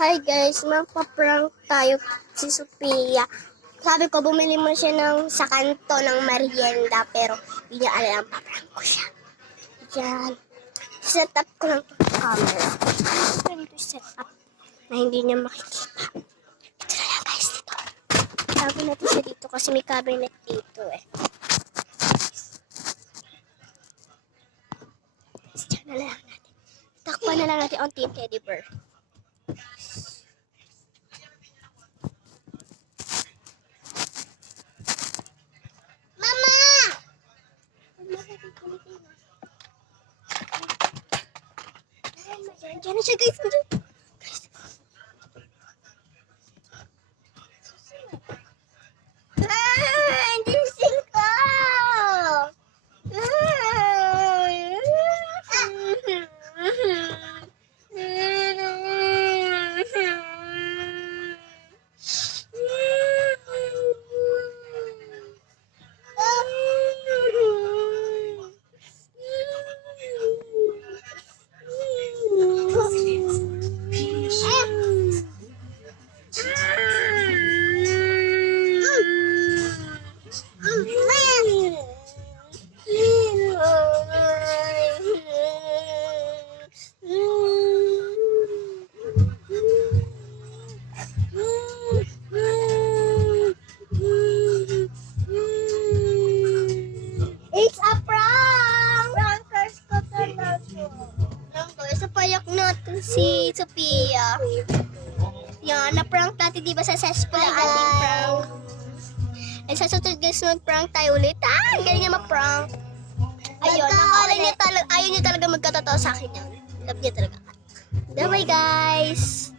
Hi guys, magpa-prank tayo si Sophia. Sabi ko, bumili mo siya sa kanto ng merienda, pero hindi niya alam, pa-prank ko siya. Yan. Set up ko lang itong camera. Ano ito set up na hindi niya makikita. Ito na lang guys, dito. Tago natin siya dito kasi may cabinet dito eh. Diyan na lang natin. Takpan na lang natin ang teddy bear. Diyan na siya guys. Hindi ko. It's a prank! Prankers ko talaga. Prankers, payak natin si Sophia. Yan, na-prank natin, di ba successful ang ating prank? And sa susunod guys, mag-prank tayo ulit. Ang galing niya mag-prank. Ayun, ayaw niya talaga magkatotoo sa akin yan. Love niya talaga. Bye-bye guys!